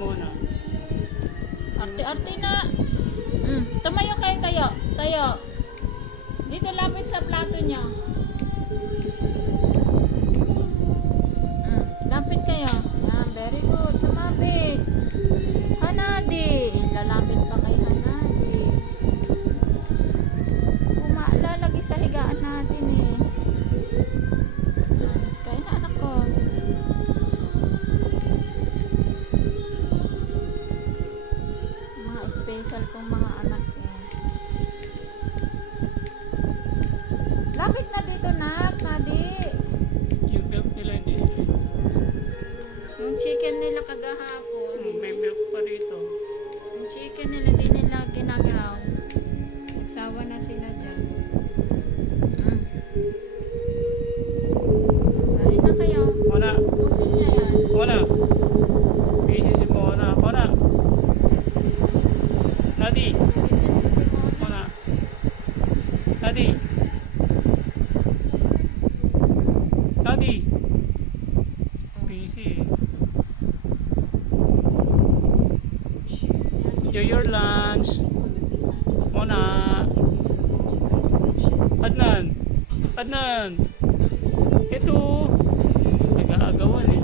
Mona. Arte-arte na. Tumayo kayo, tayo. Tayo. Dito lapit sa plato niya. Lapit kayo. Yan, very good. Lumapit. Hanadi. Lalapit pa kay Hanadi. Lalagay sa higaan natin eh. Kain na anak ko. Mga special kong mga anak eh. Lapit na dito nak, Nadi. Yung milk nila hindi. Yung chicken nila kagahapon. May milk pa rito. Yung chicken nila di nila ginagaw. Nagsawa na sila dyan. Kain na kayo. Mona. Pusin niya yan. Mona. Busy si Mona. Mona. Nadi. Sugit yan si Simona. Mona. Nadi. Nadi. Busy. Enjoy your lunch. Mona. Adnan. Adnan. Ito. Nag-aagawan eh.